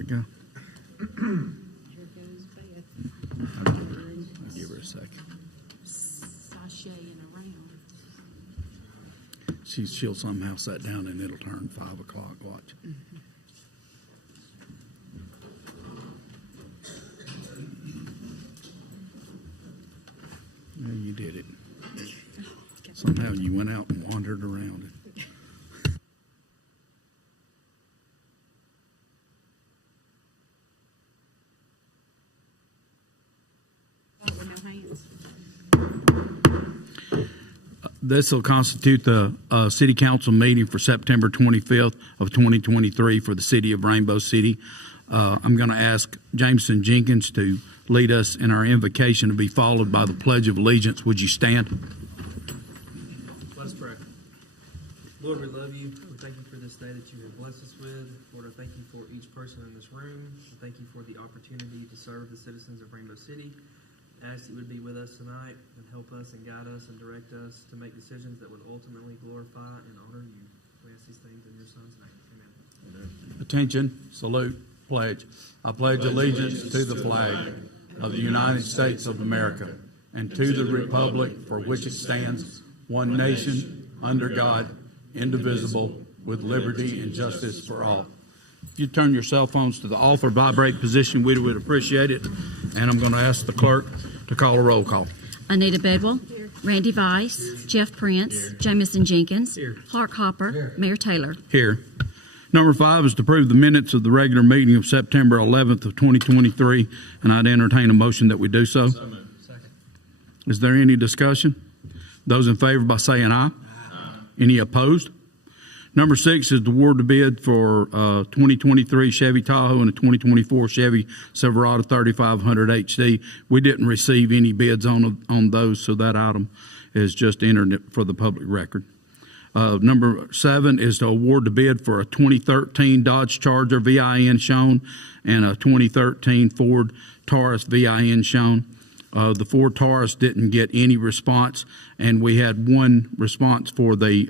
we go. Here goes Beth. I'll give her a second. Sashaying around. She'll somehow sit down and it'll turn 5 o'clock. Watch. Yeah, you did it. Somehow you went out and wandered around it. Oh, with no hands. This will constitute the city council meeting for September 25th of 2023 for the city of Rainbow City. I'm going to ask Jameson Jenkins to lead us in our invocation to be followed by the Pledge of Allegiance. Would you stand? Let us pray. Lord, we love you. We thank you for this day that you have blessed us with. Lord, I thank you for each person in this room. I thank you for the opportunity to serve the citizens of Rainbow City. I ask that you would be with us tonight and help us and guide us and direct us to make decisions that would ultimately glorify and honor you. We ask these things in your Son's name. Amen. Attention, salute, pledge. I pledge allegiance to the flag of the United States of America and to the republic for which it stands, one nation, under God, indivisible, with liberty and justice for all. If you turn your cell phones to the off or vibrate position, we would appreciate it. And I'm going to ask the clerk to call a roll call. Anita Bedwell, Randy Weiss, Jeff Prince, Jameson Jenkins, Clark Hopper, Mayor Taylor. Here. Number 5 is to approve the minutes of the regular meeting of September 11th of 2023, and I'd entertain a motion that we do so. Second. Is there any discussion? Those in favor by saying aye. Any opposed? Number 6 is the award to bid for 2023 Chevy Tahoe and a 2024 Chevy Silverado 3500 HD. We didn't receive any bids on those, so that item is just entered for the public record. Number 7 is to award the bid for a 2013 Dodge Charger VIN shown and a 2013 Ford Taurus VIN shown. The Ford Taurus didn't get any response, and we had one response for the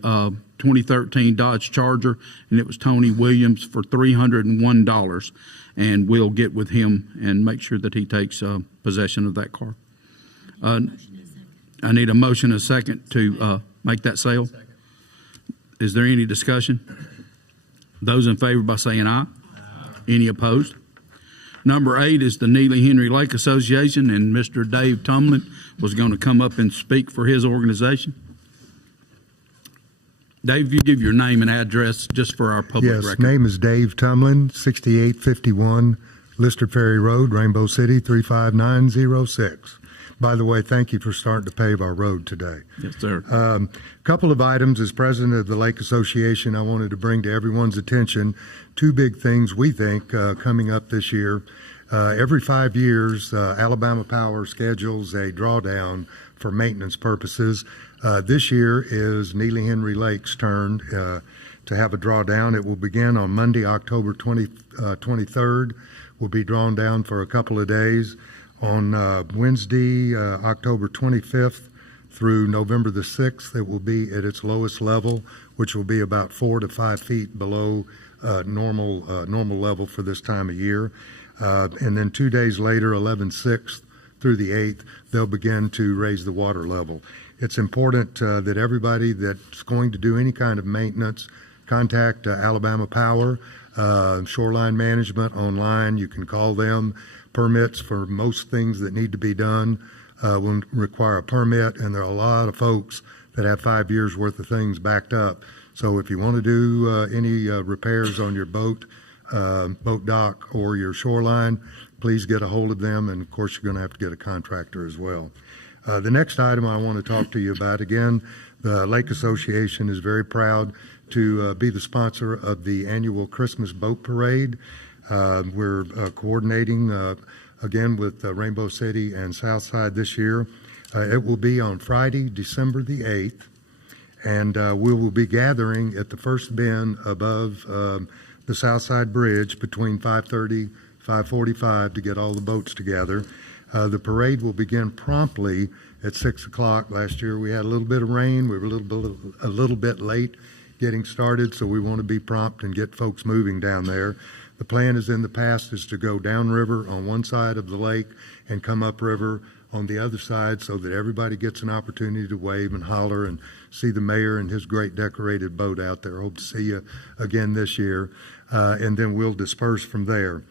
2013 Dodge Charger, and it was Tony Williams for $301. And we'll get with him and make sure that he takes possession of that car. I need a motion and a second to make that sale. Second. Is there any discussion? Those in favor by saying aye. Any opposed? Number 8 is the Neely Henry Lake Association, and Mr. Dave Tumlin was going to come up and speak for his organization. Dave, you give your name and address just for our public record. Yes, name is Dave Tumlin, 6851 Lister Ferry Road, Rainbow City, 35906. By the way, thank you for starting to pave our road today. Yes, sir. Couple of items as president of the Lake Association I wanted to bring to everyone's attention. 2 big things we think coming up this year. Every 5 years, Alabama Power schedules a drawdown for maintenance purposes. This year is Neely Henry Lake's turn to have a drawdown. It will begin on Monday, October 23rd. Will be drawn down for a couple of days. On Wednesday, October 25th through November the 6th, it will be at its lowest level, which will be about 4 to 5 feet below normal level for this time of year. And then 2 days later, 11/6 through the 8th, they'll begin to raise the water level. It's important that everybody that's going to do any kind of maintenance contact Alabama Power, Shoreline Management online. You can call them. Permits for most things that need to be done will require a permit, and there are a lot of folks that have 5 years worth of things backed up. So if you want to do any repairs on your boat dock or your shoreline, please get a hold of them, and of course you're going to have to get a contractor as well. The next item I want to talk to you about, again, the Lake Association is very proud to be the sponsor of the annual Christmas Boat Parade. We're coordinating again with Rainbow City and Southside this year. It will be on Friday, December the 8th, and we will be gathering at the first bend above the Southside Bridge between 5:30, 5:45 to get all the boats together. The parade will begin promptly at 6 o'clock. Last year we had a little bit of rain. We were a little bit late getting started, so we want to be prompt and get folks moving down there. The plan is in the past is to go downriver on one side of the lake and come upriver on the other side so that everybody gets an opportunity to wave and holler and see the mayor and his great decorated boat out there. Hope to see you again this year. And then we'll disperse from there.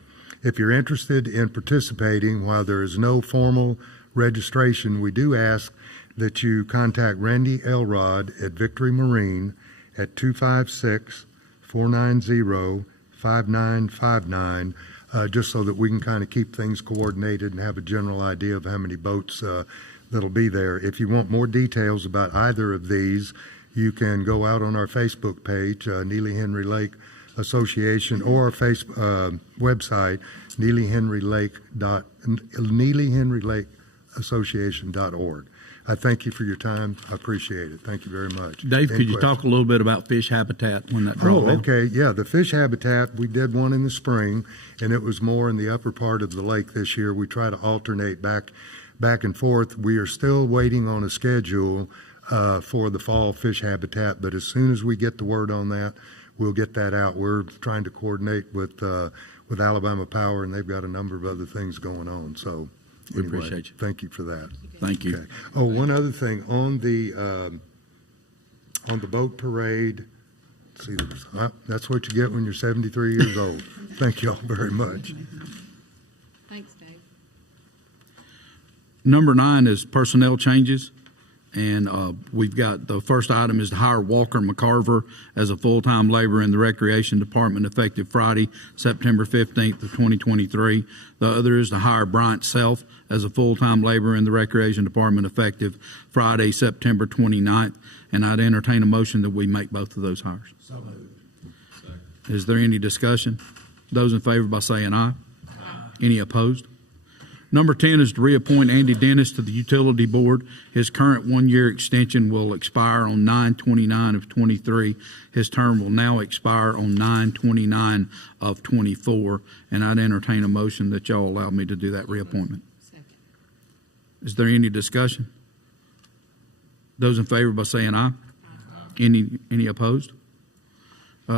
If you're interested in participating, while there is no formal registration, we do ask that you contact Randy Elrod at Victory Marine at 256-490-5959, just so that we can kind of keep things coordinated and have a general idea of how many boats that'll be there. If you want more details about either of these, you can go out on our Facebook page, Neely Henry Lake Association, or our website, NeelyHenryLakeAssociation.org. I thank you for your time. I appreciate it. Thank you very much. Dave, Any could you questions? talk a little bit about fish habitat when that Oh, dropped in? okay. Yeah, the fish habitat, we did one in the spring, and it was more in the upper part of the lake this year. We try to alternate back and forth. We are still waiting on a schedule for the fall fish habitat, but as soon as we get the word on that, we'll get that out. We're trying to coordinate with Alabama Power, and they've got a number of other things going on. So We anyway, appreciate you. Thank you for that. Thank you. Okay. Oh, one other thing on the boat parade. See, that's what you get when you're 73 years old. Thank you all very much. Thanks, Dave. Number 9 is personnel changes. And we've got, the first item is to hire Walker McCarver as a full-time laborer in the Recreation Department effective Friday, September 15th of 2023. The other is to hire Bryant Self as a full-time laborer in the Recreation Department effective Friday, September 29th. And I'd entertain a motion that we make both of those hires. So moved. Is there any discussion? Those in favor by saying aye. Any opposed? Number 10 is to reappoint Andy Dennis to the Utility Board. His current one-year extension will expire on 9/29 of 23. His term will now expire on 9/29 of 24. And I'd entertain a motion that y'all allow me to do that reappointment. Second. Is there any discussion? Those in favor by saying aye. Any opposed?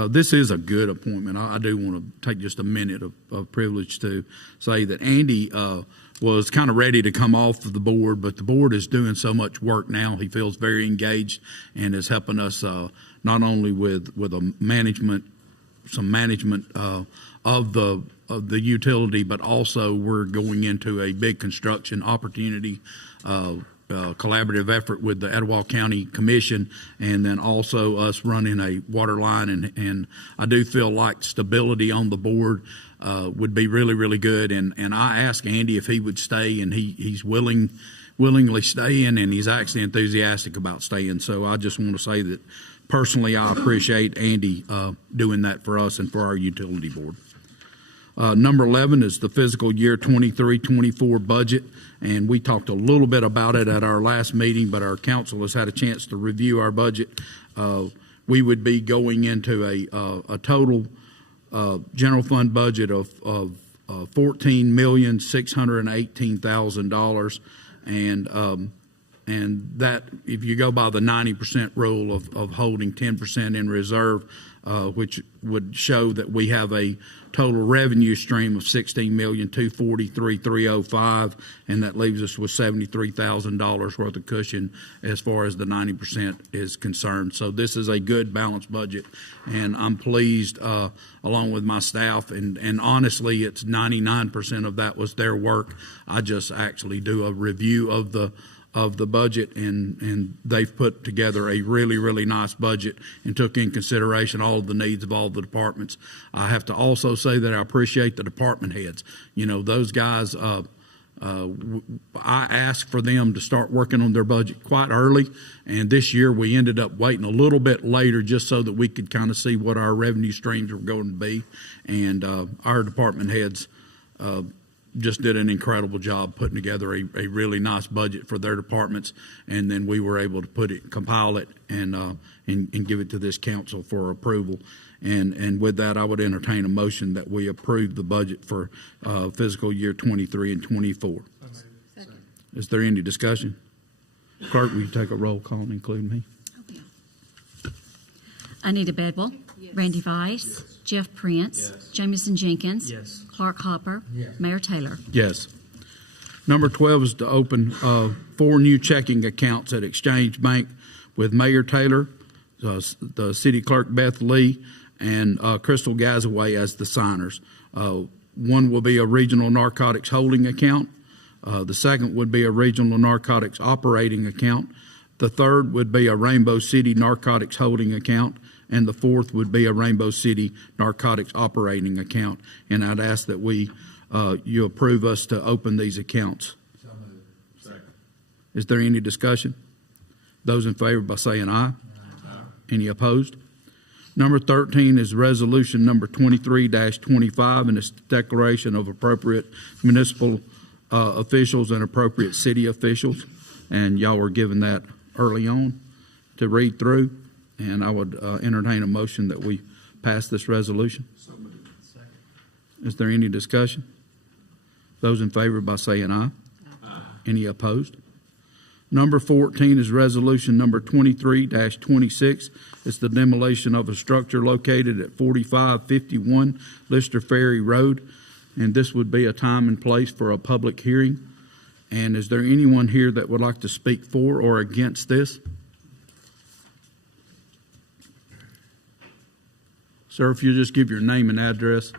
This is a good appointment. I do want to take just a minute of privilege to say that Andy was kind of ready to come off of the board, but the board is doing so much work now. He feels very engaged and is helping us not only with a some management of the utility, but also we're going into a big construction opportunity. Collaborative effort with the Etowah County Commission, and then also us running a water line. And I do feel like stability on the board would be really, really good. And I asked Andy if he would stay, and he's willingly staying, and he's actually enthusiastic about staying. So I just want to say that personally, I appreciate Andy doing that for us and for our utility board. Number 11 is the fiscal year 23-24 budget, and we talked a little bit about it at our last meeting, but our council has had a chance to review our budget. We would be going into a total general fund budget of $14,618,000, and that, if you go by the 90% rule of holding 10% in reserve, which would show that we have a total revenue stream of $16,243,305, and that leaves us with $73,000 worth of cushion as far as the 90% is concerned. So this is a good balanced budget, and I'm pleased along with my staff, and honestly, it's 99% of that was their work. I just actually do a review of the budget, and they've put together a really, really nice budget and took in consideration all of the needs of all the departments. I have to also say that I appreciate the department heads. You know, those guys, I asked for them to start working on their budget quite early, and this year we ended up waiting a little bit later just so that we could kind of see what our revenue streams were going to be. And our department heads just did an incredible job putting together a really nice budget for their departments, and then we were able to compile it and give it to this council for approval. And with that, I would entertain a motion that we approve the budget for fiscal year 23 and 24. Second. Is there any discussion? Clerk, will you take a roll call and include me? Anita Bedwell, Yes. Randy Vice. Jeff Prince. Jamison Jenkins. Yes. Clark Hopper. Mayor Taylor. Yes. Number 12 is to open 4 new checking accounts at Exchange Bank with Mayor Taylor, the city clerk Beth Lee, and Crystal Gazaway as the signers. One will be a regional narcotics holding account. The second would be a regional narcotics operating account. The third would be a Rainbow City narcotics holding account. And the fourth would be a Rainbow City narcotics operating account. And I'd ask that you approve us to open these accounts. Is there any discussion? Those in favor by saying aye. Any opposed? Number 13 is resolution number 23-25, and it's declaration of appropriate municipal officials and appropriate city officials. And y'all were given that early on to read through. And I would entertain a motion that we pass this resolution. Is there any discussion? Those in favor by saying aye. Any opposed? Number 14 is resolution number 23-26. It's the demolition of a structure located at 4551 Lister Ferry Road. And this would be a time and place for a public hearing. And is there anyone here that would like to speak for or against this? Sir, if you just give your name and address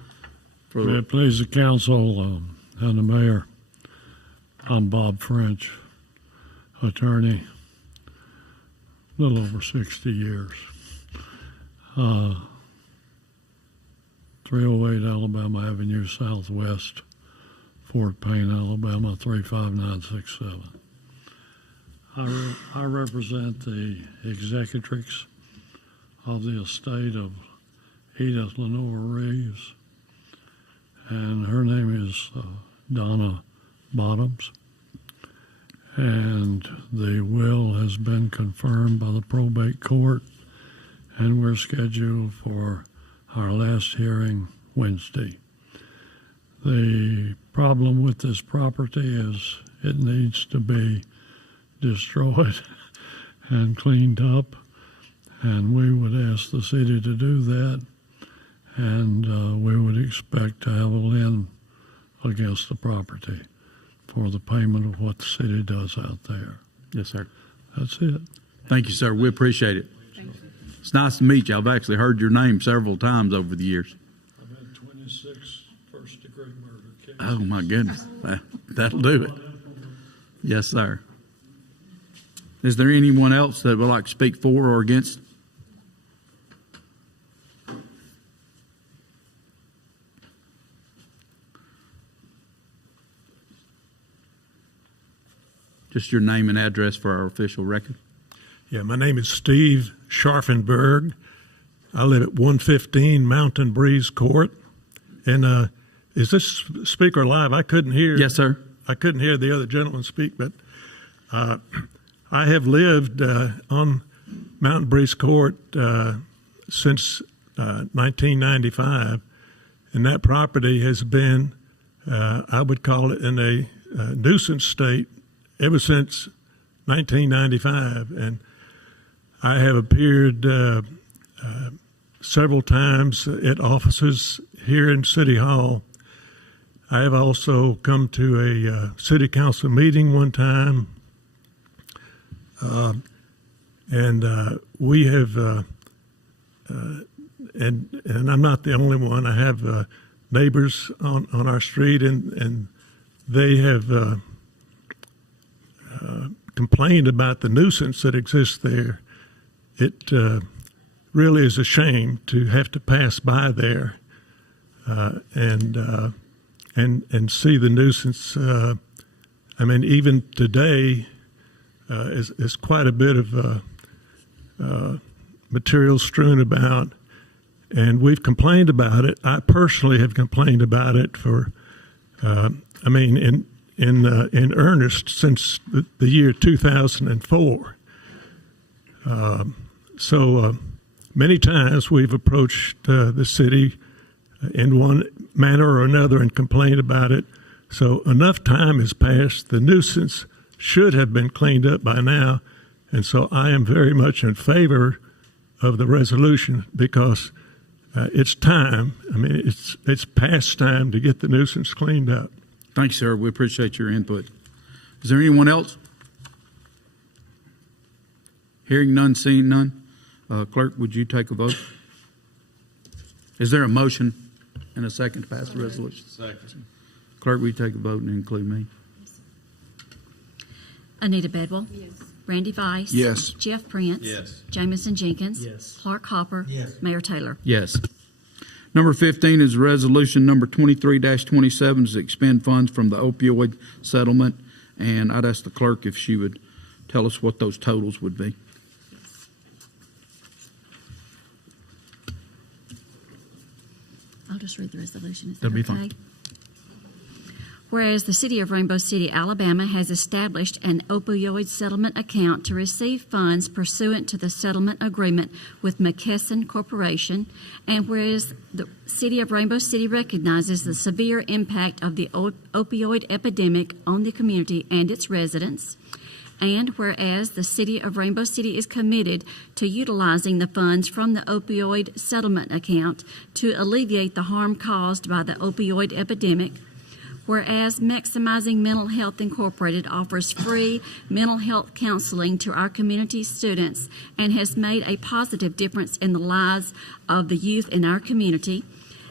for May it please the council and the mayor, I'm Bob French, attorney, a little over 60 years. 308 Alabama Avenue Southwest, Fort Payne, Alabama, 35967. I represent the executrix of the estate of Edith Lenore Reeves, and her name is Donna Bottoms. And the will has been confirmed by the probate court, and we're scheduled for our last hearing Wednesday. The problem with this property is it needs to be destroyed and cleaned up, and we would ask the city to do that, and we would expect to have a lien against the property for the payment of what the city does out there. Yes, sir. That's it. Thank you, sir. We appreciate it. It's nice to meet you. I've actually heard your name several times over the years. I've had 26 first-degree murder cases. Oh, my goodness. That'll do it. Yes, sir. Is there anyone else that would like to speak for or against? Just your name and address for our official record. Yeah, my name is Steve Scharfenberg. I live at 115 Mountain Breeze Court. And is this speaker live? I couldn't hear. Yes, sir. I couldn't hear the other gentleman speak, but I have lived on Mountain Breeze Court since 1995, and that property has been, I would call it, in a nuisance state ever since 1995, and I have appeared several times at offices here in City Hall. I have also come to a city council meeting one time, and we have, and I'm not the only one. I have neighbors on our street, and they have complained about the nuisance that exists there. It really is a shame to have to pass by there and see the nuisance. I mean, even today is quite a bit of material strewn about, and we've complained about it. I personally have complained about it for, in earnest since the year 2004. So many times we've approached the city in one manner or another and complained about it. So enough time has passed. The nuisance should have been cleaned up by now. And so I am very much in favor of the resolution because it's time. I mean, it's past time to get the nuisance cleaned up. Thank you, sir. We appreciate your input. Is there anyone else? Hearing none, seeing none. Clerk, would you take a vote? Is there a motion and a second to pass the resolution? Second. Clerk, will you take a vote and include me? Anita Bedwell. Yes. Randy Vice. Yes. Jeff Prince. Yes. Jamison Jenkins. Yes. Clark Hopper. Yes. Mayor Taylor. Yes. Number 15 is resolution number 23-27 is to expend funds from the opioid settlement. And I'd ask the clerk if she would tell us what those totals would be. I'll just read the resolution. Is that That'd be okay? fine. Whereas the City of Rainbow City, Alabama has established an opioid settlement account to receive funds pursuant to the settlement agreement with McKesson Corporation, and whereas the City of Rainbow City recognizes the severe impact of the opioid epidemic on the community and its residents, and whereas the City of Rainbow City is committed to utilizing the funds from the opioid settlement account to alleviate the harm caused by the opioid epidemic, whereas Maximizing Mental Health Incorporated offers free mental health counseling to our community students and has made a positive difference in the lives of the youth in our community,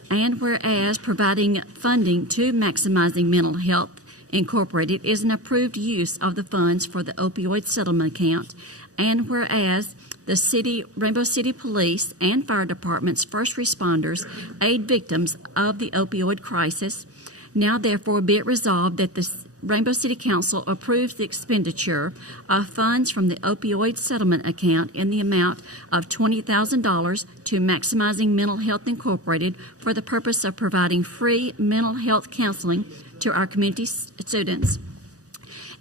and whereas providing funding to Maximizing Mental Health Incorporated is an approved use of the funds for the opioid settlement account, and whereas the Rainbow City Police and Fire Department's first responders aid victims of the opioid crisis. Now, therefore, be it resolved that the Rainbow City Council approves the expenditure of funds from the opioid settlement account in the amount of $20,000 to Maximizing Mental Health Incorporated for the purpose of providing free mental health counseling to our community students.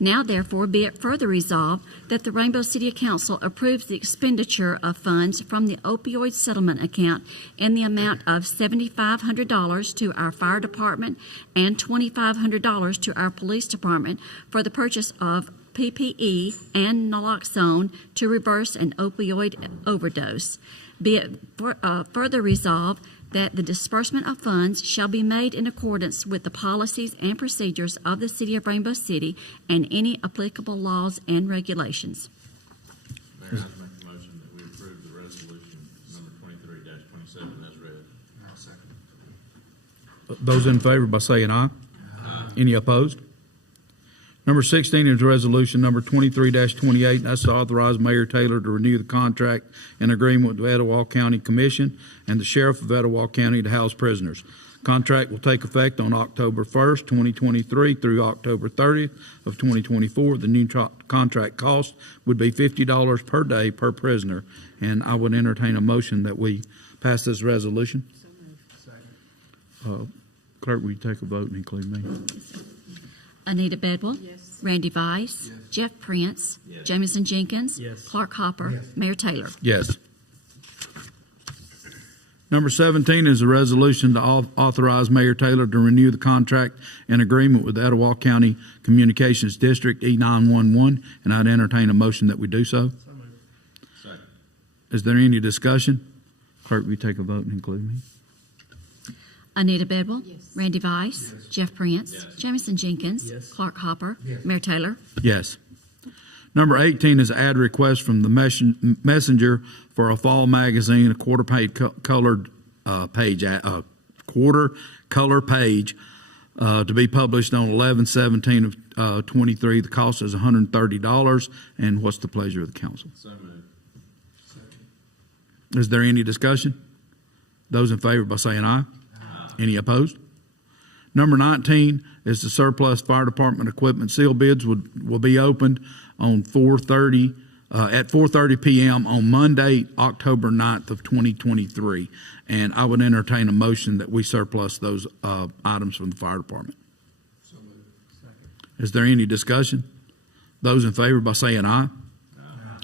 Now, therefore, be it further resolved that the Rainbow City Council approves the expenditure of funds from the opioid settlement account in the amount of $7,500 to our fire department and $2,500 to our police department for the purchase of PPE and naloxone to reverse an opioid overdose. Be it further resolved that the disbursement of funds shall be made in accordance with the policies and procedures of the City of Rainbow City and any applicable laws and regulations. Mayor, I'd make a motion that we approve the resolution number 23-27 as read. I'll second. Those in favor by saying aye. Any opposed? Number 16 is resolution number 23-28, and that's to authorize Mayor Taylor to renew the contract and agreement with the Etowah County Commission and the Sheriff of Etowah County to house prisoners. Contract will take effect on October 1st, 2023 through October 30th of 2024. The new contract cost would be $50 per day per prisoner, and I would entertain a motion that we pass this resolution. Clerk, will you take a vote and include me? Anita Bedwell. Yes. Randy Vice. Jeff Prince. Yes. Jamison Jenkins. Yes. Clark Hopper. Yes. Mayor Taylor. Yes. Number 17 is a resolution to authorize Mayor Taylor to renew the contract and agreement with the Etowah County Communications District E911, and I'd entertain a motion that we do so. So moved. Second. Is there any discussion? Clerk, will you take a vote and include me? Anita Bedwell. Yes. Randy Vice. Jeff Prince. Yes. Jamison Jenkins. Yes. Clark Hopper. Mayor Taylor. Yes. Number 18 is add request from the messenger for a fall magazine, a quarter color page to be published on 11/17 of 23. The cost is $130. And what's the pleasure of the council? So moved. Is there any discussion? Those in favor by saying aye. Any opposed? Number 19 is the surplus fire department equipment. Seal bids will be opened on 4:30 at 4:30 p.m. on Monday, October 9th of 2023. And I would entertain a motion that we surplus those items from the fire department. So moved. Second. Is there any discussion? Those in favor by saying aye.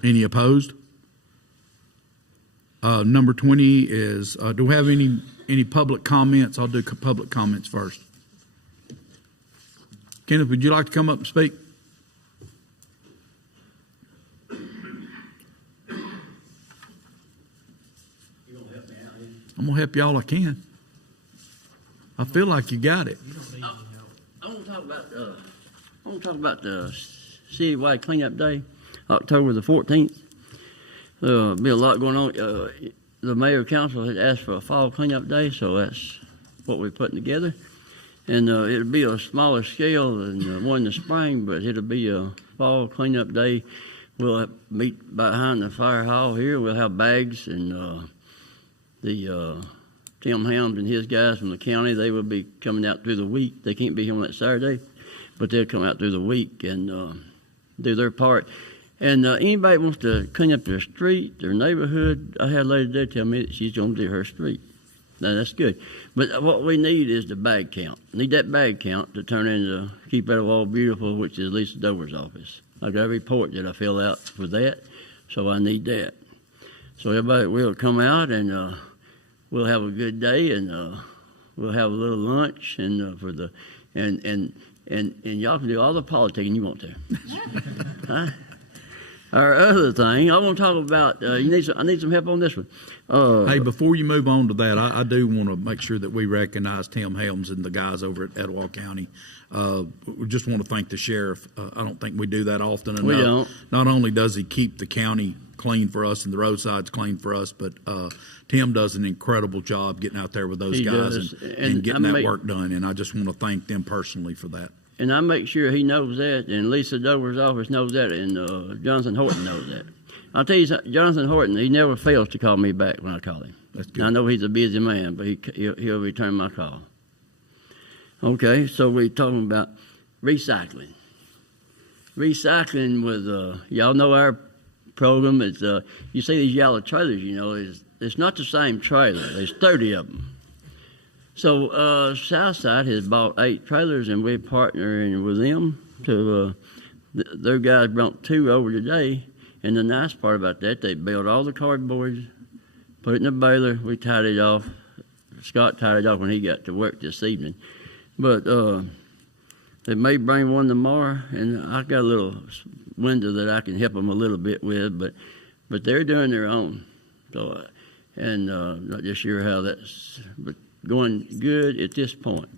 Any opposed? Number 20 is, do we have any public comments? I'll do public comments first. Kenneth, would you like to come up and speak? I'm going to help you all I can. I feel like you got it. You don't need any help. I want to talk about the citywide cleanup day, October the 14th. Be a lot going on. The mayor council had asked for a fall cleanup day, so that's what we're putting together. And it'll be a smaller scale than the one in the spring, but it'll be a fall cleanup day. We'll meet behind the fire hall here. We'll have bags, and Tim Helms and his guys from the county, they will be coming out through the week. They can't be here on that Saturday, but they'll come out through the week and do their part. And anybody wants to clean up their street, their neighborhood, I had a lady there tell me that she's going to do her street. Now, that's good. But what we need is the bag count. Need that bag count to turn into Keep Out of All Beautiful, which is Lisa Dover's office. I got a report that I fill out for that, so I need that. So everybody will come out and we'll have a good day, and we'll have a little lunch, and and y'all can do all the politicking you want to. Huh? Our other thing, I want to talk about. I need some help on this one. Hey, before you move on to that, I do want to make sure that we recognize Tim Helms and the guys over at Etowah County. We just want to thank the sheriff. I don't think we do that often enough. We don't. Not only does he keep the county clean for us and the roadsides clean for us, but Tim does an incredible job getting out there with those guys and getting that work done. And I just want to thank them personally for that. And I make sure he knows that, and Lisa Dover's office knows that, and Jonathan Horton knows that. I'll tell you something, Jonathan Horton, he never fails to call me back when I call him. That's good. I know he's a busy man, but he'll return my call. Okay, so we're talking about recycling. Recycling with, y'all know our program. It's you see these yellow trailers, you know, it's not the same trailer. There's 30 of them. So Southside has bought 8 trailers, and we're partnering with them to. Their guys brought 2 over today, and the nice part about that, they bailed all the cardboard, put it in a baler. We tied it off. Scott tied it off when he got to work this evening, but they may bring one tomorrow, and I got a little window that I can help them a little bit with, but they're doing their own. So, and not just sure how that's, but going good at this point.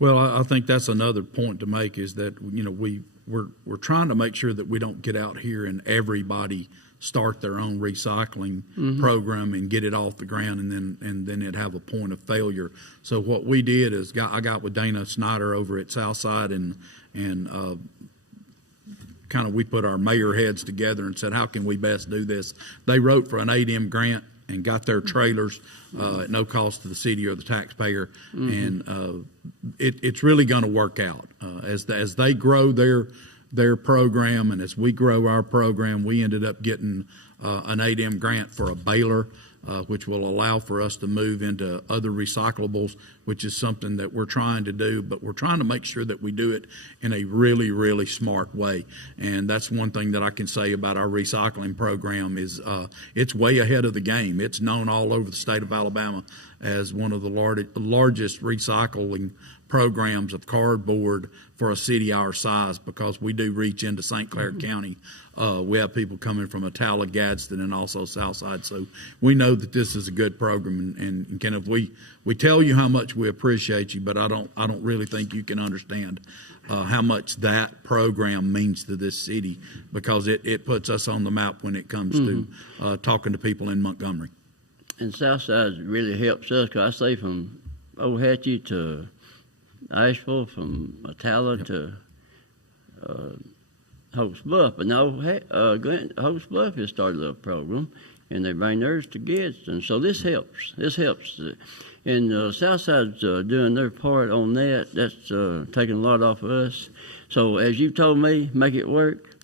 Well, I think that's another point to make is that, you know, we're trying to make sure that we don't get out here and everybody start their own recycling program and get it off the ground and then it have a point of failure. So what we did is I got with Dana Snyder over at Southside and kind of we put our mayor heads together and said, how can we best do this? They wrote for an 8M grant and got their trailers at no cost to the city or the taxpayer. And it's really going to work out. As they grow their program and as we grow our program, we ended up getting an 8M grant for a baler, which will allow for us to move into other recyclables, which is something that we're trying to do, but we're trying to make sure that we do it in a really, really smart way. And that's one thing that I can say about our recycling program is it's way ahead of the game. It's known all over the state of Alabama as one of the largest recycling programs of cardboard for a city our size because we do reach into St. Clair County. We have people coming from Attala, Gadsden, and also Southside. So we know that this is a good program. And Kenneth, we tell you how much we appreciate you, but I don't really think you can understand how much that program means to this city because it puts us on the map when it comes to talking to people in Montgomery. And Southside really helps us because I say from Ohatchee to Asheville, from Attala to Hopes Bluff. But now Hopes Bluff has started a program, and they bring theirs to Gadsden. So this helps. This helps. And Southside's doing their part on that. That's taking a lot off of us. So as you told me, make it work.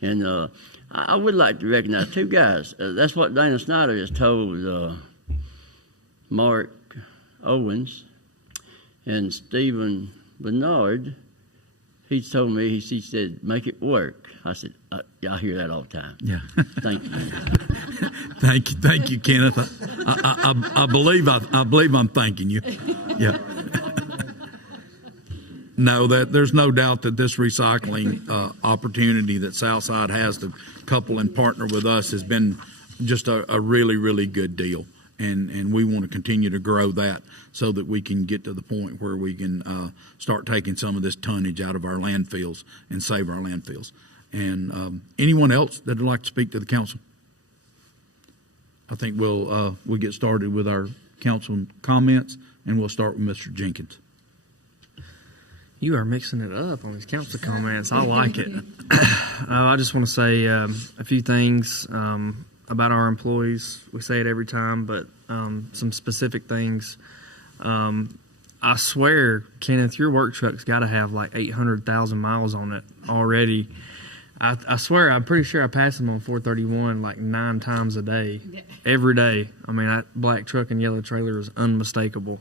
And I would like to recognize 2 guys. That's what Dana Snyder has told Mark Owens and Stephen Bernard. He told me, he said, make it work. I said, I hear that all the time. Yeah. Thank you. Thank you, Kenneth. I believe I'm thanking you. Yeah. No, there's no doubt that this recycling opportunity that Southside has to couple and partner with us has been just a really, really good deal. And we want to continue to grow that so that we can get to the point where we can start taking some of this tonnage out of our landfills and save our landfills. And anyone else that would like to speak to the council? I think we'll get started with our council comments, and we'll start with Mr. Jenkins. You are mixing it up on these council comments. I like it. I just want to say a few things about our employees. We say it every time, but some specific things. I swear, Kenneth, your work truck's got to have like 800,000 miles on it already. I swear, I'm pretty sure I pass them on 431 like 9 times a day, every day. I mean, that black truck and yellow trailer is unmistakable.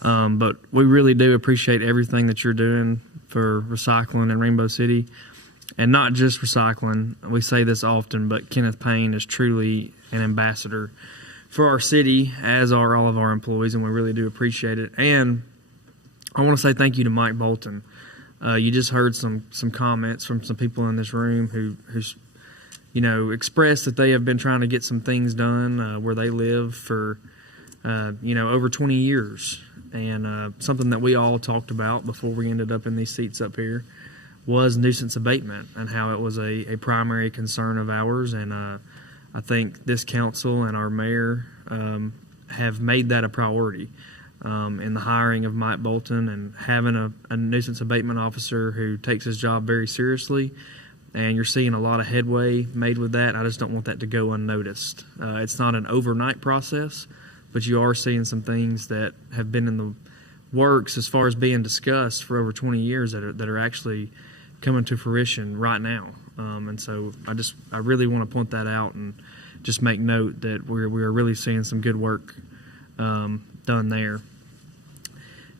But we really do appreciate everything that you're doing for recycling in Rainbow City. And not just recycling. We say this often, but Kenneth Payne is truly an ambassador for our city, as are all of our employees, and we really do appreciate it. And I want to say thank you to Mike Bolton. You just heard some comments from some people in this room who's expressed that they have been trying to get some things done where they live for over 20 years. And something that we all talked about before we ended up in these seats up here was nuisance abatement and how it was a primary concern of ours. And I think this council and our mayor have made that a priority in the hiring of Mike Bolton and having a nuisance abatement officer who takes his job very seriously. And you're seeing a lot of headway made with that. I just don't want that to go unnoticed. It's not an overnight process, but you are seeing some things that have been in the works as far as being discussed for over 20 years that are actually coming to fruition right now. And so I really want to point that out and just make note that we are really seeing some good work done there.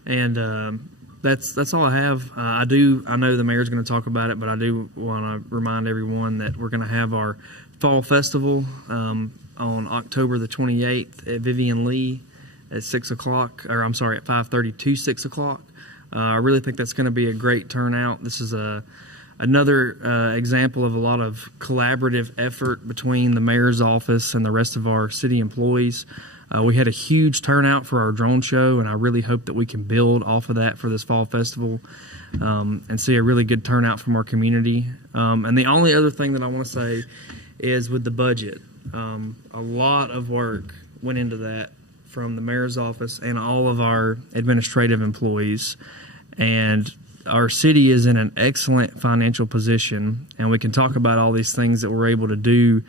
And that's all I have. I know the mayor's going to talk about it, but I do want to remind everyone that we're going to have our fall festival on October the 28th at Vivian Lee at 6 o'clock, or I'm sorry, at 5:30 to 6 o'clock. I really think that's going to be a great turnout. This is another example of a lot of collaborative effort between the mayor's office and the rest of our city employees. We had a huge turnout for our drone show, and I really hope that we can build off of that for this fall festival and see a really good turnout from our community. And the only other thing that I want to say is with the budget. A lot of work went into that from the mayor's office and all of our administrative employees. And our city is in an excellent financial position, and we can talk about all these things that we're able to do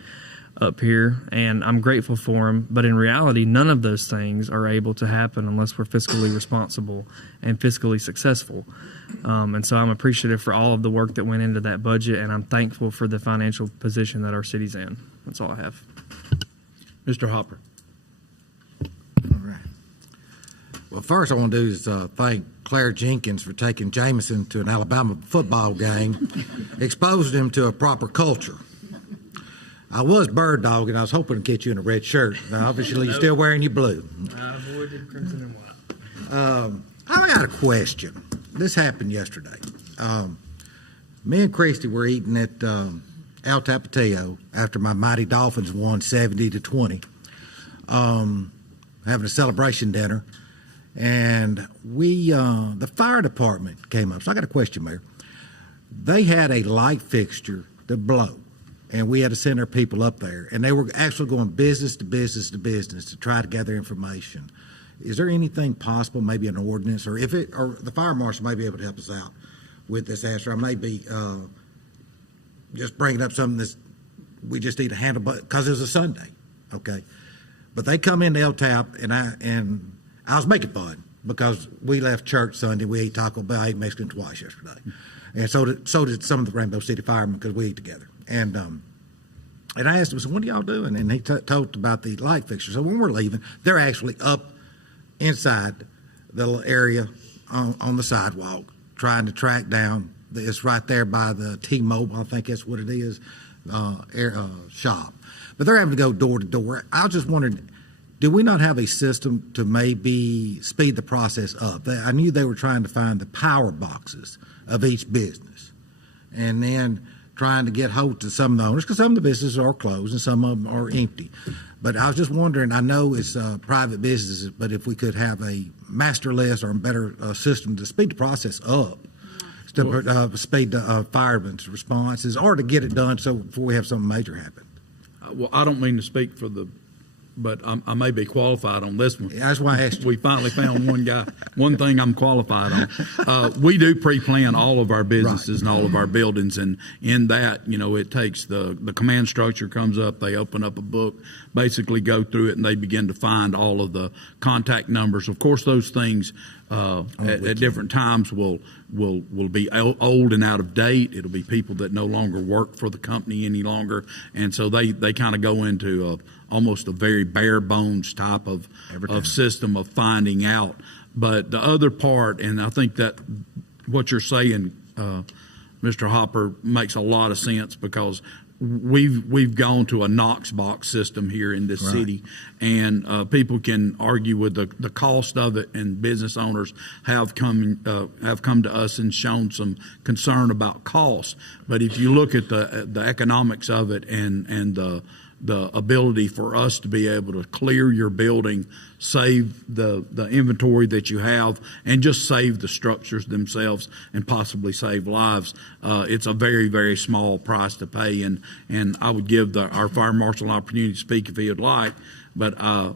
up here, and I'm grateful for them. But in reality, none of those things are able to happen unless we're fiscally responsible and fiscally successful. And so I'm appreciative for all of the work that went into that budget, and I'm thankful for the financial position that our city's in. That's all I have. Mr. Hopper. All right. Well, first I want to do is thank Claire Jenkins for taking Jameson to an Alabama football game, exposed him to a proper culture. I was bird dog, and I was hoping to get you in a red shirt. Now, obviously, you're still wearing your blue. I avoided crimson and white. I got a question. This happened yesterday. Me and Christy were eating at El Tapatio after my Mighty Dolphins won 70-20, having a celebration dinner. And the fire department came up. So I got a question, Mayor. They had a light fixture that blew, and we had to send our people up there. And they were actually going business to business to business to try to gather information. Is there anything possible, maybe an ordinance, or or the fire marshal may be able to help us out with this answer? I may be just bringing up something that we just need to handle, because it was a Sunday, okay? But they come into El Tap, and I was making fun because we left church Sunday. We ate Taco Bell, I ate Mexican twice yesterday, and so did some of the Rainbow City firemen, because we eat together. And I asked him, so what are y'all doing? And he told about the light fixture. So when we're leaving, they're actually up inside the little area on the sidewalk trying to track down. It's right there by the T-Mobile, I think that's what it is, shop. But they're having to go door to door. I was just wondering, do we not have a system to maybe speed the process up? I knew they were trying to find the power boxes of each business. And then trying to get hold to some of the owners, because some of the businesses are closed and some of them are empty. But I was just wondering, I know it's private businesses, but if we could have a master list or a better system to speed the process up, to speed the firemen's responses, or to get it done so before we have something major happen. Well, I don't mean to speak for but I may be qualified on this one. That's why I asked you. We finally found one thing I'm qualified on. We do pre-plan all of our businesses and all of our buildings, and in that, it takes the command structure comes up, they open up a book, basically go through it, and they begin to find all of the contact numbers. Of course, those things at different times will be old and out of date. It'll be people that no longer work for the company any longer, and so they kind of go into almost a very bare bones type of system of finding out. But the other part, and I think that what you're saying, Mr. Hopper, makes a lot of sense, because we've gone to a Knox box system here in this city, and people can argue with the cost of it, and business owners have come to us and shown some concern about cost. But if you look at the economics of it and the ability for us to be able to clear your building, save the inventory that you have, and just save the structures themselves and possibly save lives, it's a very, very small price to pay. And I would give our fire marshal an opportunity to speak if he would like. But I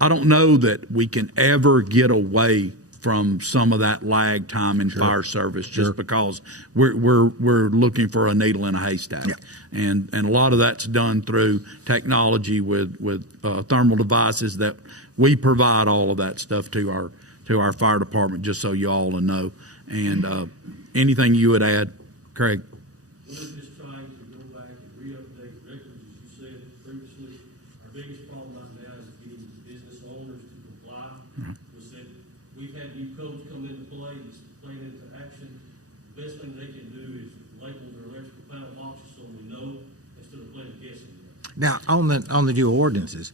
don't know that we can ever get away from some of that lag time in fire service, just because we're looking for a needle in a haystack. And a lot of that's done through technology with thermal devices that we provide all of that stuff to our fire department, just so you all know. And anything you would add, Craig? We're just trying to go back and re-update records, as you said previously. Our biggest problem right now is getting business owners to comply. We've had new codes come into play, it's playing into action. The best thing they can do is label their electrical panel boxes so we know, instead of playing guessing. Now, on the new ordinances,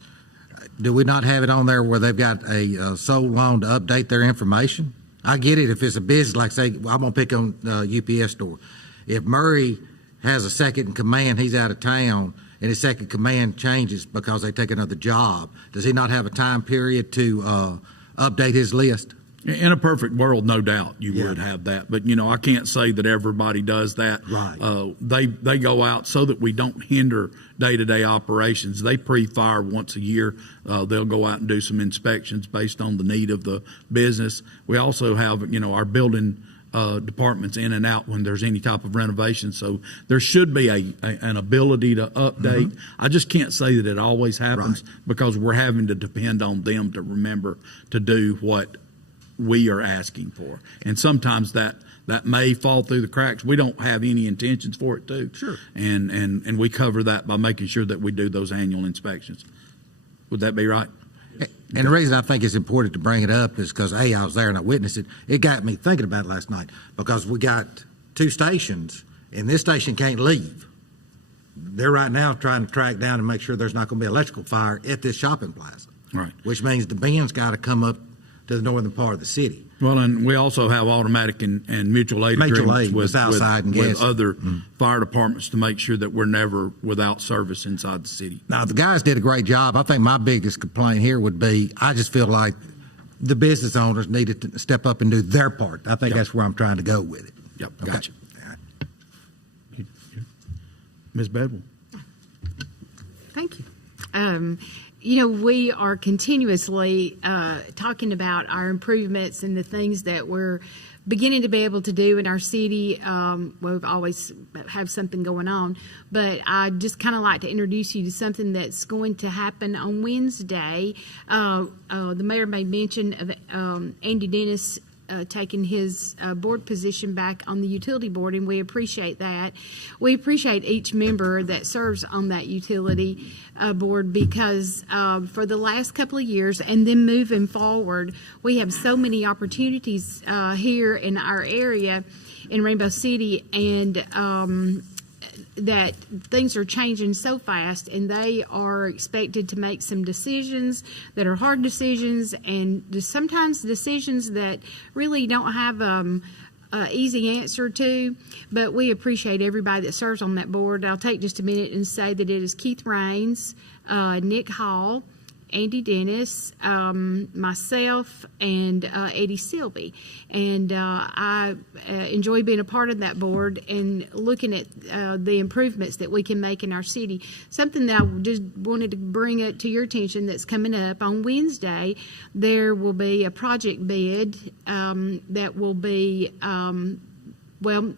do we not have it on there where they've got a so long to update their information? I get it if it's a business, like say, I'm going to pick on UPS store. If Murray has a second in command, he's out of town, and his second command changes because they take another job, does he not have a time period to update his list? In a perfect world, no doubt you would have that, but I can't say that everybody does that. Right. They go out so that we don't hinder day-to-day operations. They pre-fire once a year. They'll go out and do some inspections based on the need of the business. We also have our building departments in and out when there's any type of renovation. So there should be an ability to update. I just can't say that it always happens, because we're having to depend on them to remember to do what we are asking for. And sometimes that may fall through the cracks. We don't have any intentions for it to. Sure. And we cover that by making sure that we do those annual inspections. Would that be right? And the reason I think it's important to bring it up is because, I was there and I witnessed it. It got me thinking about it last night, because we got two stations, and this station can't leave. They're right now trying to track down and make sure there's not going to be an electrical fire at this shopping plaza. Right. Which means the bin's got to come up to the northern part of the city. Well, and we also have automatic and mutual aid agreements with other fire departments to make sure that we're never without service inside the city. Now, the guys did a great job. I think my biggest complaint here would be, I just feel like the business owners needed to step up and do their part. I think that's where I'm trying to go with it. Yep, gotcha. Ms. Bedwell. Thank you. We are continuously talking about our improvements and the things that we're beginning to be able to do in our city. We've always have something going on, but I just kind of like to introduce you to something that's going to happen on Wednesday. The mayor made mention of Andy Dennis taking his board position back on the utility board, and we appreciate that. We appreciate each member that serves on that utility board, because for the last couple of years and then moving forward, we have so many opportunities here in our area in Rainbow City, and that things are changing so fast, and they are expected to make some decisions that are hard decisions, and sometimes decisions that really don't have easy answer to, but we appreciate everybody that serves on that board. I'll take just a minute and say that it is Keith Raines, Nick Hall, Andy Dennis, myself, and Eddie Sylvie. And I enjoy being a part of that board and looking at the improvements that we can make in our city. Something that I just wanted to bring it to your attention that's coming up on Wednesday, there will be a project bid that will be,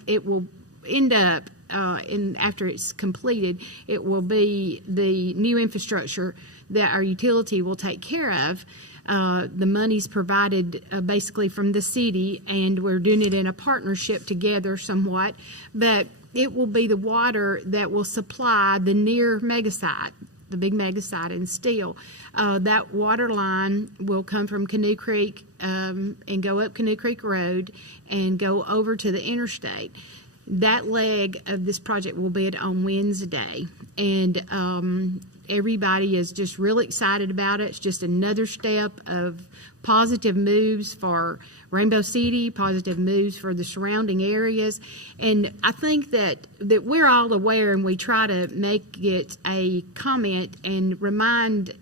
it will end up, after it's completed, it will be the new infrastructure that our utility will take care of. The money's provided basically from the city, and we're doing it in a partnership together somewhat, but it will be the water that will supply the near megasite, the big megasite in Steele. That water line will come from Canoe Creek and go up Canoe Creek Road and go over to the interstate. That leg of this project will be on Wednesday, and everybody is just really excited about it. It's just another step of positive moves for Rainbow City, positive moves for the surrounding areas. And I think that we're all aware, and we try to make it a comment and remind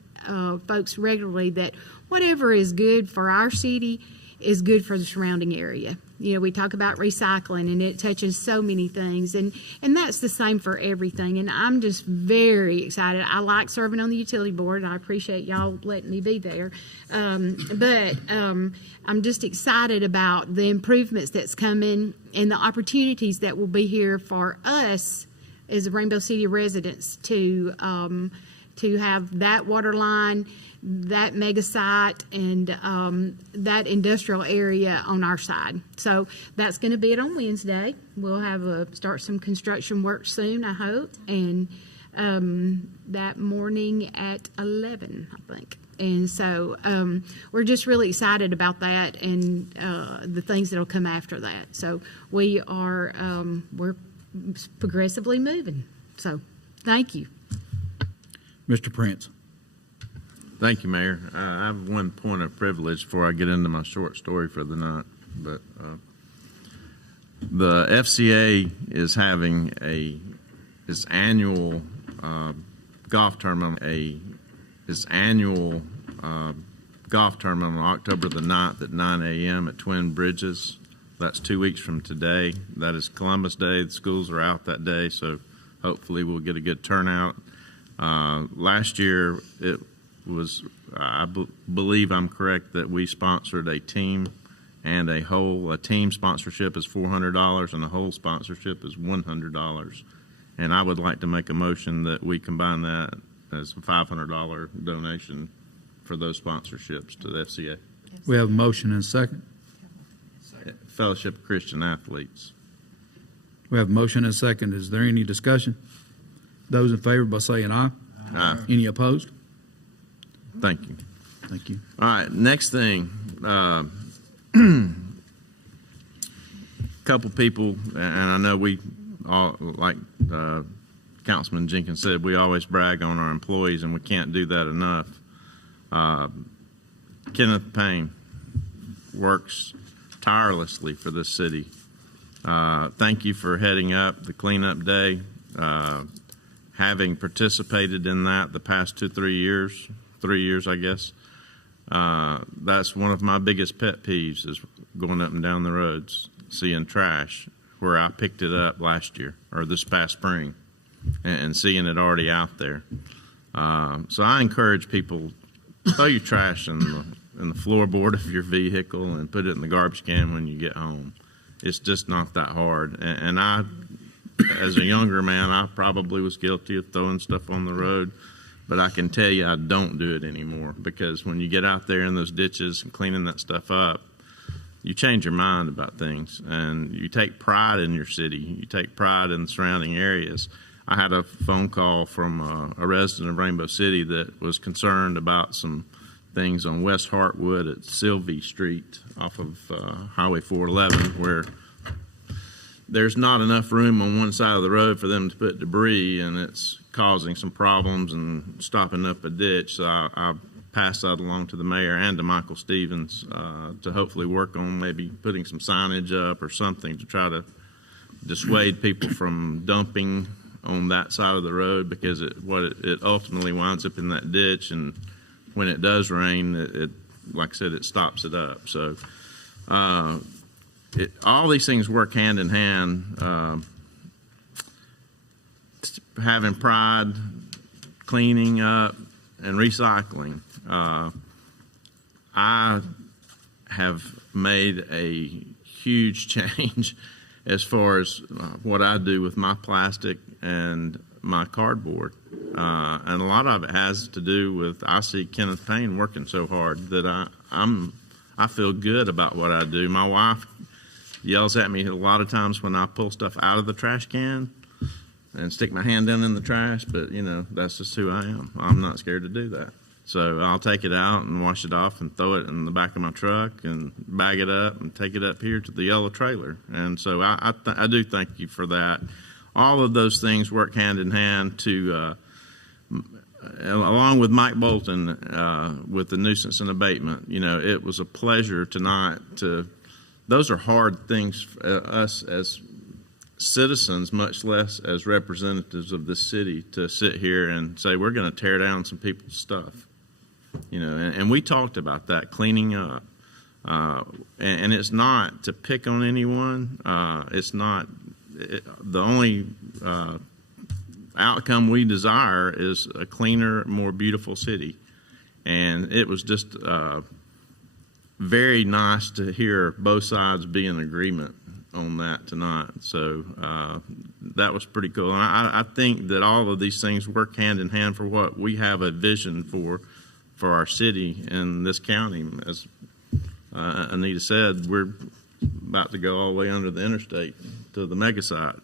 folks regularly that whatever is good for our city is good for the surrounding area. You know, we talk about recycling, and it touches so many things, and that's the same for everything. And I'm just very excited. I like serving on the utility board, and I appreciate y'all letting me be there. But I'm just excited about the improvements that's coming and the opportunities that will be here for us as Rainbow City residents to have that water line, that mega site, and that industrial area on our side. So that's going to be it on Wednesday. We'll have start some construction work soon, I hope, and that morning at 11, I think. And so we're just really excited about that and the things that will come after that. So we are we're progressively moving. So thank you. Mr. Prince. Thank you, Mayor. I have one point of privilege before I get into my short story for the night. But the FCA is having its annual golf tournament. Its annual golf tournament on October the 9th at 9 a.m. at Twin Bridges. That's 2 weeks from today. That is Columbus Day. The schools are out that day, so hopefully we'll get a good turnout. Last year, it was, I believe I'm correct, that we sponsored a team and a whole. A team sponsorship is $400 and a whole sponsorship is $100. And I would like to make a motion that we combine that as a $500 donation for those sponsorships to the FCA. We have a motion and a second. Fellowship of Christian Athletes. We have a motion and a second. Is there any discussion? Those in favor by saying aye. Aye. Any opposed? Thank you. Thank you. All right, next thing. Couple people, and I know we all, like Councilman Jenkins said, we always brag on our employees, and we can't do that enough. Kenneth Payne works tirelessly for this city. Thank you for heading up the cleanup day. Having participated in that the past 3 years, I guess, that's one of my biggest pet peeves is going up and down the roads, seeing trash where I picked it up last year or this past spring and seeing it already out there. So I encourage people, throw your trash in the floorboard of your vehicle and put it in the garbage can when you get home. It's just not that hard. And I, as a younger man, I probably was guilty of throwing stuff on the road, but I can tell you I don't do it anymore, because when you get out there in those ditches and cleaning that stuff up, you change your mind about things, and you take pride in your city. You take pride in the surrounding areas. I had a phone call from a resident of Rainbow City that was concerned about some things on West Hartwood at Sylvie Street off of Highway 411, where there's not enough room on one side of the road for them to put debris, and it's causing some problems and stopping up a ditch. So I pass that along to the mayor and to Michael Stevens to hopefully work on maybe putting some signage up or something to try to dissuade people from dumping on that side of the road, because it ultimately winds up in that ditch, and when it does rain, it like I said, it stops it up. So all these things work hand in hand. Having pride, cleaning up, and recycling. I have made a huge change as far as what I do with my plastic and my cardboard. And a lot of it has to do with, I see Kenneth Payne working so hard that I feel good about what I do. My wife yells at me a lot of times when I pull stuff out of the trash can and stick my hand down in the trash, but that's just who I am. I'm not scared to do that. So I'll take it out and wash it off and throw it in the back of my truck and bag it up and take it up here to the yellow trailer. And so I do thank you for that. All of those things work hand in hand to, along with Mike Bolton with the nuisance and abatement. It was a pleasure tonight those are hard things for us as citizens, much less as representatives of this city, to sit here and say we're going to tear down some people's stuff. And we talked about that, cleaning up. And it's not to pick on anyone. It's not the only outcome we desire is a cleaner, more beautiful city. And it was just very nice to hear both sides be in agreement on that tonight. So that was pretty cool. And I think that all of these things work hand in hand for what we have a vision for our city and this county. As Anita said, we're about to go all the way under the interstate to the mega site.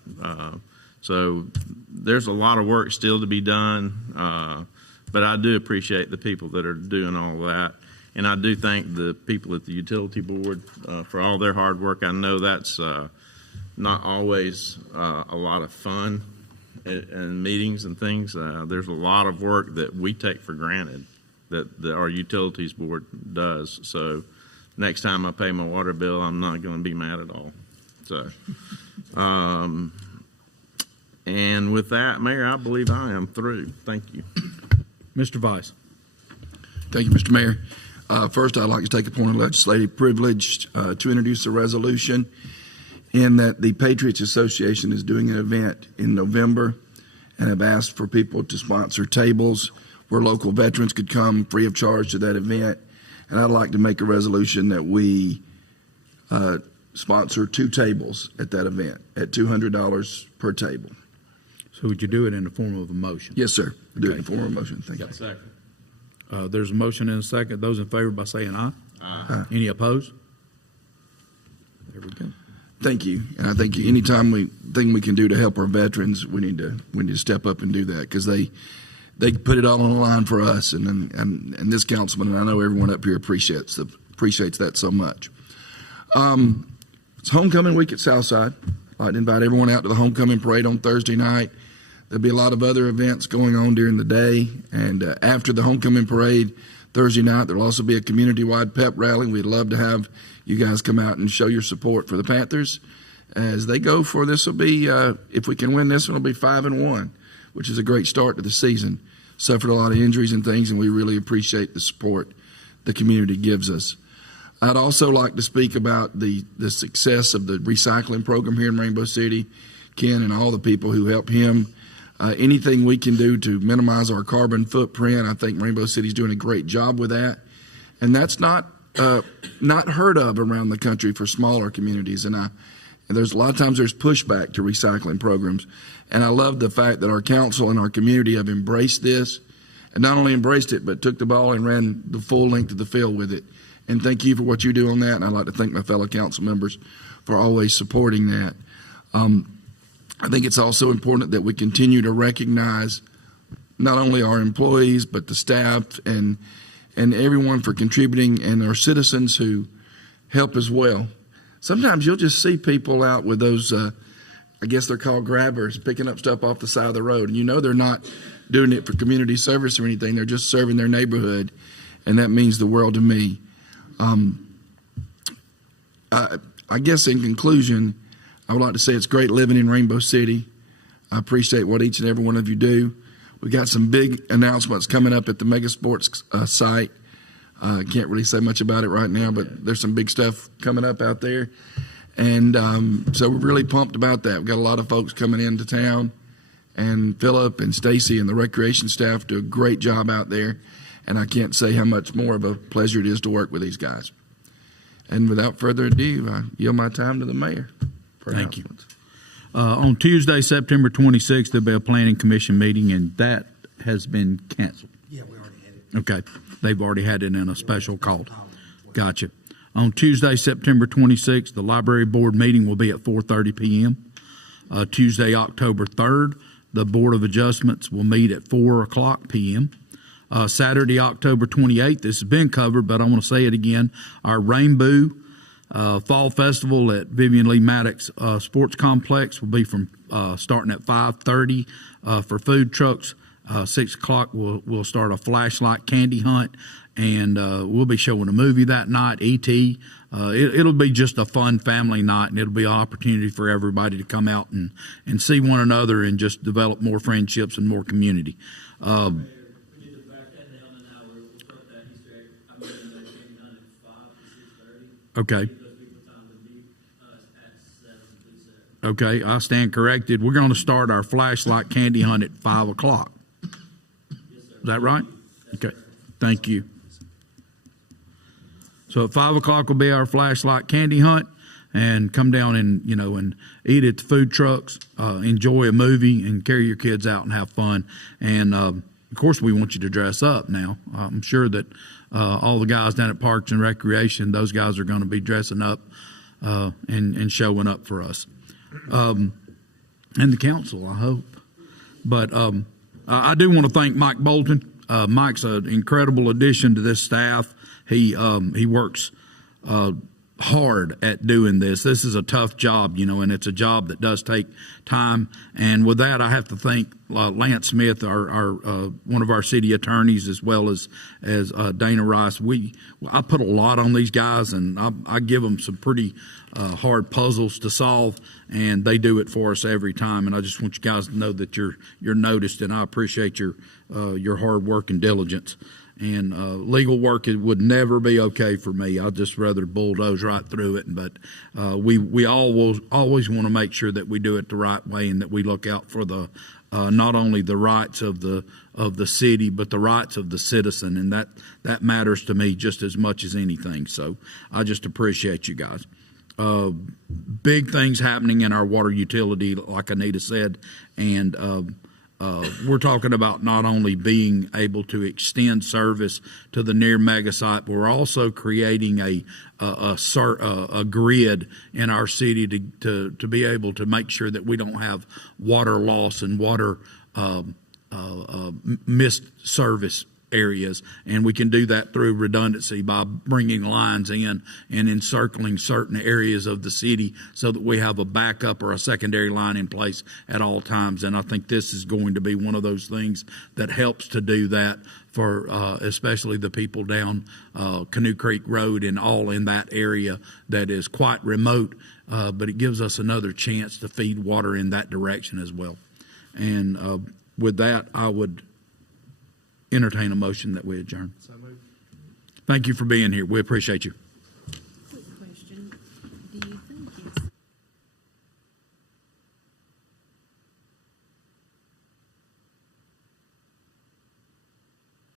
So there's a lot of work still to be done, but I do appreciate the people that are doing all that. And I do thank the people at the utility board for all their hard work. I know that's not always a lot of fun and meetings and things. There's a lot of work that we take for granted that our utilities board does. So next time I pay my water bill, I'm not going to be mad at all. So, and with that, Mayor, I believe I am through. Thank you. Mr. Vice. Thank you, Mr. Mayor. First, I'd like to take a point of legislative privilege to introduce a resolution in that the Patriots Association is doing an event in November and have asked for people to sponsor tables where local veterans could come free of charge to that event. And I'd like to make a resolution that we sponsor 2 tables at that event at $200 per table. So would you do it in the form of a motion? Yes, sir. Do it in the form of a motion. Thank you. Second. There's a motion and a second. Those in favor by saying aye. Aye. Any opposed? There we go. Thank you. And I think anytime we can do to help our veterans, we need to step up and do that, because they put it all on the line for us, and this councilman, and I know everyone up here appreciates that so much. It's homecoming week at Southside. I'd like to invite everyone out to the homecoming parade on Thursday night. There'll be a lot of other events going on during the day, and after the homecoming parade Thursday night, there'll also be a community-wide pep rally. We'd love to have you guys come out and show your support for the Panthers as they go for this. Will be if we can win this one, it'll be 5-1, which is a great start to the season. Suffered a lot of injuries and things, and we really appreciate the support the community gives us. I'd also like to speak about the success of the recycling program here in Rainbow City. Ken and all the people who help him. Anything we can do to minimize our carbon footprint, I think Rainbow City's doing a great job with that. And that's not heard of around the country for smaller communities. And there's a lot of times there's pushback to recycling programs. And I love the fact that our council and our community have embraced this, and not only embraced it, but took the ball and ran the full length of the field with it. And thank you for what you do on that. And I'd like to thank my fellow council members for always supporting that. I think it's also important that we continue to recognize not only our employees, but the staff and everyone for contributing, and our citizens who help as well. Sometimes you'll just see people out with those, I guess they're called grabbers, picking up stuff off the side of the road. And they're not doing it for community service or anything. They're just serving their neighborhood. and that means the world to me. I guess in conclusion, I would like to say it's great living in Rainbow City. I appreciate what each and every one of you do. We got some big announcements coming up at the Mega Sports site. Can't really say much about it right now, but there's some big stuff coming up out there. And so we're really pumped about that. We've got a lot of folks coming into town, and Philip and Stacy and the recreation staff do a great job out there. And I can't say how much more of a pleasure it is to work with these guys. And without further ado, I yield my time to the mayor. Thank you. On Tuesday, September 26th, there'll be a planning commission meeting, and that has been canceled. Yeah, we already had it. Okay. They've already had it in a special call. Gotcha. On Tuesday, September 26th, the library board meeting will be at 4:30 p.m. Tuesday, October 3rd, the Board of Adjustments will meet at 4 o'clock p.m. Saturday, October 28th, this has been covered, but I want to say it again. Our Rainbow Fall Festival at Vivian Lee Maddox Sports Complex will be from starting at 5:30 for food trucks. 6 o'clock, we'll start a flashlight candy hunt, and we'll be showing a movie that night, E.T. It'll be just a fun family night, and it'll be an opportunity for everybody to come out and see one another and just develop more friendships and more community. Okay. Okay, I stand corrected. We're going to start our flashlight candy hunt at 5 o'clock. Is that right? Okay, thank you. So at 5 o'clock will be our flashlight candy hunt, and come down and and eat at the food trucks, enjoy a movie, and carry your kids out and have fun. And of course, we want you to dress up. Now, I'm sure that all the guys down at Parks and Recreation, those guys are going to be dressing up and showing up for us, and the council, I hope. But I do want to thank Mike Bolton. Mike's an incredible addition to this staff. He works hard at doing this. This is a tough job, and it's a job that does take time. And with that, I have to thank Lance Smith, our one of our city attorneys, as well as Dana Rice. I put a lot on these guys, and I give them some pretty hard puzzles to solve, and they do it for us every time. And I just want you guys to know that you're noticed, and I appreciate your hard work and diligence. And legal work, it would never be okay for me. I'd just rather bulldoze right through it. But we always want to make sure that we do it the right way, and that we look out for the not only the rights of the city, but the rights of the citizen, and that matters to me just as much as anything. So I just appreciate you guys. Big things happening in our water utility, like Anita said, and we're talking about not only being able to extend service to the near mega site, but we're also creating a grid in our city to be able to make sure that we don't have water loss and water missed service areas, and we can do that through redundancy by bringing lines in and encircling certain areas of the city so that we have a backup or a secondary line in place at all times. And I think this is going to be one of those things that helps to do that for especially the people down Canoe Creek Road and all in that area that is quite remote, but it gives us another chance to feed water in that direction as well. And with that, I would entertain a motion that we adjourn. So moved. Thank you for being here. We appreciate you. Quick question. Do you think it's